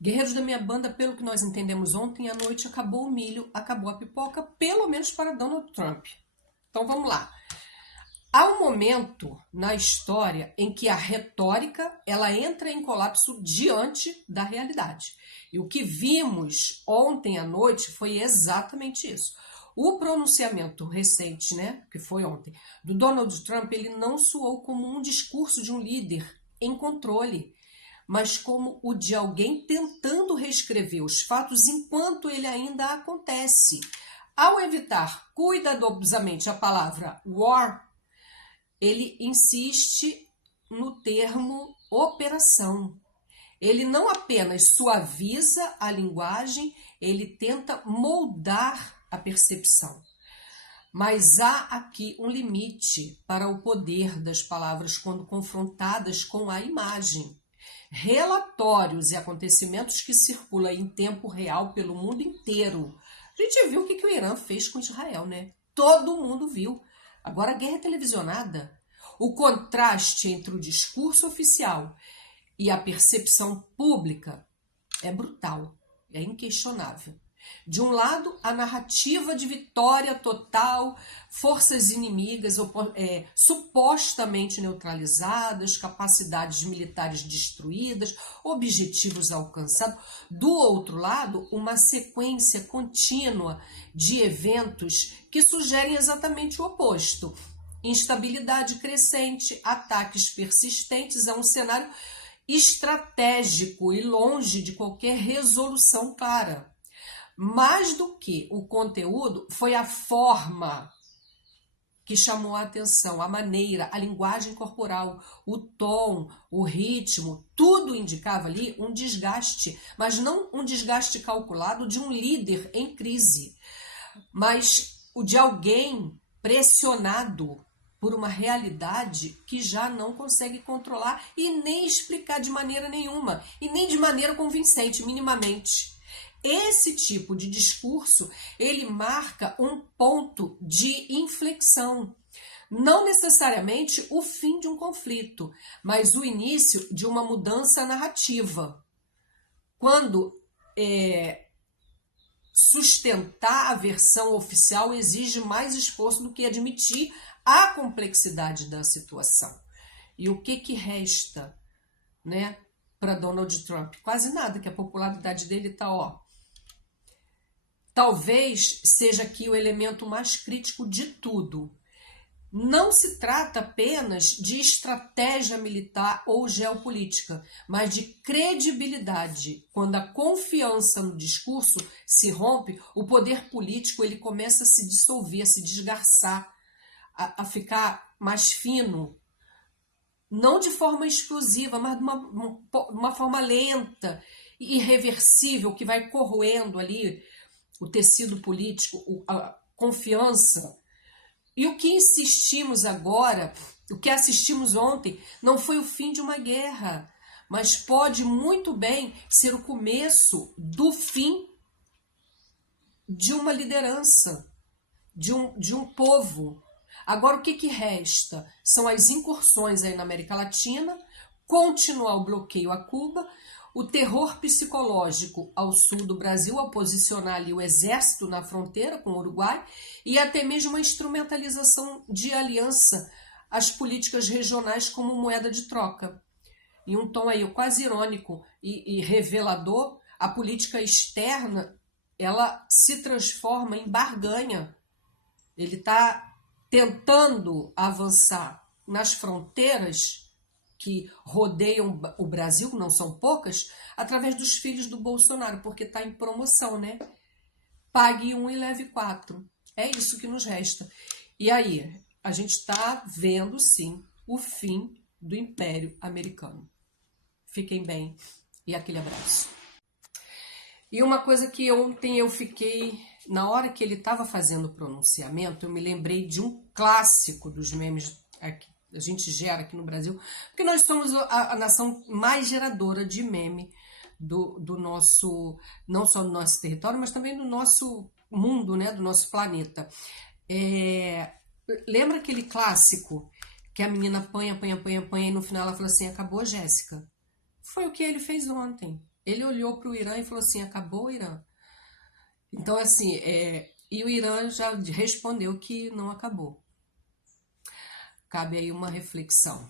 Guerreiros da minha banda, pelo que nós entendemos ontem à noite, acabou o milho, acabou a pipoca, pelo menos para Donald Trump. Então vamos lá. Há um momento na história em que a retórica ela entra em colapso diante da realidade. E o que vimos ontem à noite foi exatamente isso. O pronunciamento recente, né, que foi ontem, do Donald Trump, ele não soou como um discurso de um líder em controle, mas como o de alguém tentando reescrever os fatos enquanto ele ainda acontece. Ao evitar cuidadosamente a palavra war, ele insiste no termo operação. Ele não apenas suaviza a linguagem, ele tenta moldar a percepção. Mas há aqui um limite para o poder das palavras quando confrontadas com a imagem. Relatórios e acontecimentos que circulam em tempo real pelo mundo inteiro. A gente viu o que o Irã fez com Israel, né? Todo mundo viu. Agora, a guerra televisionada, o contraste entre o discurso oficial e a percepção pública é brutal, é inquestionável. De um lado, a narrativa de vitória total, forças inimigas supostamente neutralizadas, capacidades militares destruídas, objetivos alcançados. Do outro lado, uma sequência contínua de eventos que sugerem exatamente o oposto. Instabilidade crescente, ataques persistentes, é um cenário estratégico e longe de qualquer resolução clara. Mais do que o conteúdo, foi a forma que chamou a atenção, a maneira, a linguagem corporal, o tom, o ritmo, tudo indicava ali um desgaste, mas não um desgaste calculado de um líder em crise, mas o de alguém pressionado por uma realidade que já não consegue controlar e nem explicar de maneira nenhuma, e nem de maneira convincente, minimamente. Esse tipo de discurso, ele marca um ponto de inflexão. Não necessariamente o fim de um conflito, mas o início de uma mudança narrativa. Quando sustentar a versão oficial exige mais esforço do que admitir a complexidade da situação. E o que resta, né, para Donald Trump? Quase nada, que a popularidade dele está, Talvez seja aqui o elemento mais crítico de tudo. Não se trata apenas de estratégia militar ou geopolítica, mas de credibilidade. Quando a confiança no discurso se rompe, o poder político ele começa a se dissolver, a se desgarçar, a ficar mais fino. Não de forma explosiva, mas de uma forma lenta e irreversível, que vai corroendo ali o tecido político, a confiança. E o que insistimos agora, o que assistimos ontem, não foi o fim de uma guerra, mas pode muito bem ser o começo do fim de uma liderança, de um povo. Agora, o que resta? São as incursões aí na América Latina, continuar o bloqueio a Cuba, o terror psicológico ao sul do Brasil, ao posicionar ali o exército na fronteira com o Uruguai, e até mesmo uma instrumentalização de aliança às políticas regionais como moeda de troca. Em um tom aí quase irônico e revelador, a política externa ela se transforma em barganha. Ele está tentando avançar nas fronteiras que rodeiam o Brasil, não são poucas, através dos filhos do Bolsonaro, porque está em promoção, né? Pague 1 e leve 4. É isso que nos resta. E aí, a gente está vendo, sim, o fim do Império Americano. Fiquem bem e aquele abraço. E uma coisa que ontem eu fiquei, na hora que ele estava fazendo o pronunciamento, eu me lembrei de um clássico dos memes aqui. A gente gera aqui no Brasil, porque nós somos a nação mais geradora de meme do nosso, não só do nosso território, mas também do nosso mundo, né, do nosso planeta. Lembra aquele clássico que a menina apanha, e no final ela fala assim, acabou, Jéssica? Foi o que ele fez ontem. Ele olhou para o Irã e falou assim: acabou o Irã? Então, assim, e o Irã já respondeu que não acabou. Cabe aí uma reflexão.